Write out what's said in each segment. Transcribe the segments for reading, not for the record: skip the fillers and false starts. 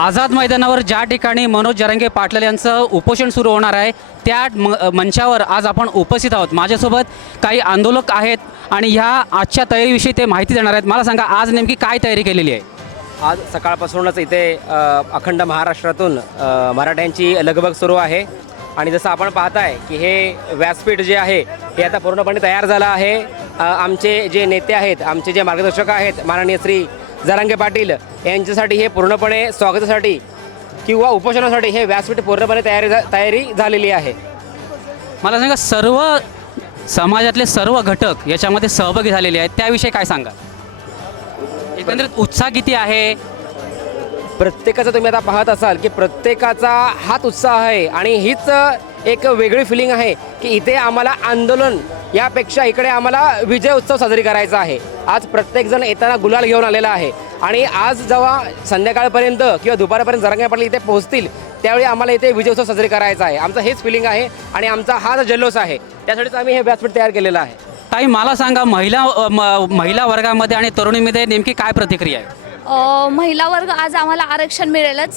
आझाद मैदानावर ज्या ठिकाणी मनोज जरांगे पाटील यांचं उपोषण सुरू होणार आहे त्या मंचावर आज आपण उपस्थित आहोत। माझ्यासोबत काही आंदोलक आहेत आणि ह्या आजच्या तयारीविषयी ते माहिती देणार आहेत। मला सांगा, आज नेमकी काय तयारी केलेली आहे? आज सकाळपासूनच इथे अखंड महाराष्ट्रातून मराठ्यांची लगबग सुरू आहे आणि जसं आपण पाहताय की हे व्यासपीठ जे आहे हे आता पूर्णपणे तयार झालं आहे। आमचे जे नेते आहेत, आमचे जे मार्गदर्शक आहेत माननीय श्री जरांगे पाटील यांच्यासाठी हे पूर्णपणे स्वागतासाठी किंवा उपोषणासाठी हे व्यासपीठ पूर्णपणे तयारी झालेली आहे। मला सांगा, सर्व समाजातले सर्व घटक याच्यामध्ये सहभागी झालेले आहेत, त्याविषयी काय सांगा? एकंदरीत उत्साह किती आहे? प्रत्येकाचा तुम्ही आता पाहत असाल की प्रत्येकाचा हाच उत्साह आहे आणि हीच एक वेगळी फिलिंग आहे की इथे आम्हाला आंदोलन यापेक्षा इकडे आम्हाला विजय उत्सव साजरी करायचा आहे। आज प्रत्येकजण येताना गुलाल घेऊन आलेला आहे आणि आज जेव्हा संध्याकाळपर्यंत किंवा दुपारपर्यंत जरांगे पाटील इथे पोहोचतील त्यावेळी आम्हाला इथे विजय उत्सव साजरी करायचा आहे। आमचं हेच फिलिंग आहे आणि आमचा हा जो जल्लोष आहे त्यासाठीच आम्ही हे व्यासपीठ तयार केलेलं आहे। ताई, मला सांगा, महिला वर्गामध्ये आणि तरुणीमध्ये नेमकी काय प्रतिक्रिया आहे? महिला वर्ग आज आम्हाला आरक्षण मिळेलच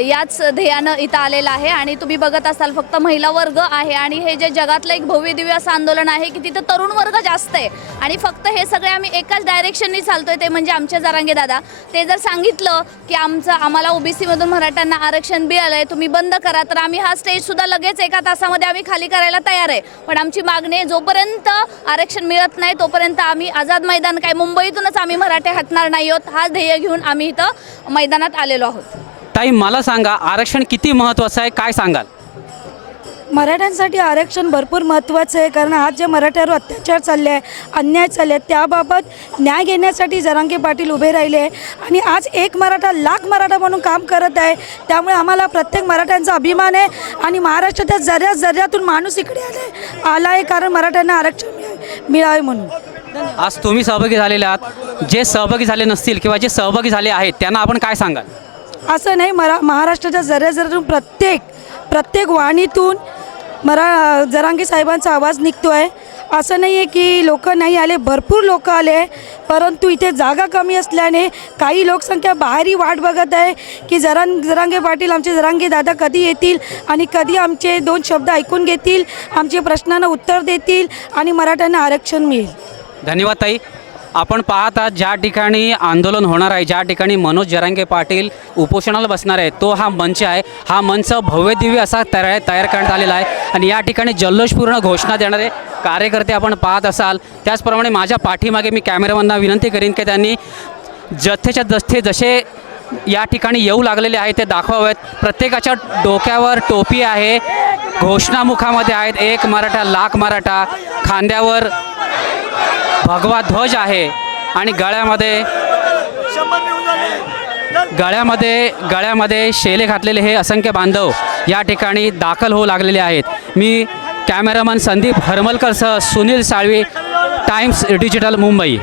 याच ध्येयानं इथं आलेलं आहे आणि तुम्ही बघत असाल फक्त महिला वर्ग आहे आणि हे जे जगातलं एक भव्य दिव्य असं आंदोलन आहे की तिथं तरुण वर्ग जास्त आहे आणि फक्त हे सगळे आम्ही एकाच डायरेक्शननी चालतोय, ते म्हणजे आमचे जरांगे दादा। ते जर सांगितलं की आम्हाला ओबीसीमधून मराठ्यांना आरक्षण मिळालं आहे, तुम्ही बंद करा, तर आम्ही हा स्टेजसुद्धा लगेच एका तासामध्ये आम्ही खाली करायला तयार आहे। पण आमची मागणी, जोपर्यंत आरक्षण मिळत नाही तोपर्यंत आम्ही आझाद मैदान काय मुंबईतूनच आम्ही मराठे हटणार नाही आहोत, हा ध्येय घेऊन आम्ही इथं मैदानात आलेलो आहोत। ताई, मला सांगा, आरक्षण किती महत्त्वाचं आहे, काय सांगाल? मराठ्यांसाठी आरक्षण भरपूर महत्त्वाचं आहे, कारण आज जे मराठ्यावर अत्याचार चालले आहे, अन्याय चालले आहे, त्याबाबत न्याय घेण्यासाठी जरांगे पाटील उभे राहिले आहे आणि आज एक मराठा लाख मराठा म्हणून काम करत आहे। त्यामुळे आम्हाला प्रत्येक मराठ्यांचा अभिमान आहे आणि महाराष्ट्राच्या जर्यातून माणूस इकडे आला आहे कारण मराठ्यांना आरक्षण मिळावे म्हणून। आज तुम्ही सहभागी झालेले आहात, जे सहभागी झाले नसतील किंवा जे सहभागी झाले आहेत त्यांना आपण काय सांगाल? असं नाही, महाराष्ट्राच्या जर्यातून प्रत्येक वाणीतून जरांगे साहेबांचा आवाज निघतो आहे। असं नाही आहे की लोक नाही आले, भरपूर लोक आले, परंतु इथे जागा कमी असल्याने काही लोकसंख्या बाहेरही वाट बघत आहे की जरांगे पाटील, आमचे जरांगे दादा कधी येतील आणि कधी आमचे दोन शब्द ऐकून घेतील, आमच्या प्रश्नांना उत्तर देतील आणि मराठ्यांना आरक्षण मिळेल। धन्यवाद ताई। आपण पाहत आहात, ज्या ठिकाणी आंदोलन होणार आहे, ज्या ठिकाणी मनोज जरांगे पाटील उपोषणाला बसणार आहे, तो हा मंच आहे। हा मंच भव्य दिव्य असा तयार करण्यात आलेला आहे आणि या ठिकाणी जल्लोषपूर्ण घोषणा देणारे कार्यकर्ते आपण पाहत असाल। त्याचप्रमाणे माझ्या पाठीमागे मी कॅमेरामॅनना विनंती करीन की त्यांनी जथ्थेच्या जथ्थे जसे या ठिकाणी येऊ लागलेले आहे ते दाखवावेत। प्रत्येकाच्या डोक्यावर टोपी आहे, घोषणामुखामध्ये आहेत एक मराठा लाख मराठा, खांद्यावर भगवा ध्वज आहे आणि गळ्यामध्ये शेले घातलेले हे असंख्य बांधव या ठिकाणी दाखल होऊ लागलेले आहेत। मी कॅमेरामन संदीप हरमलकरसह सुनील साळवी, टाइम्स डिजिटल, मुंबई।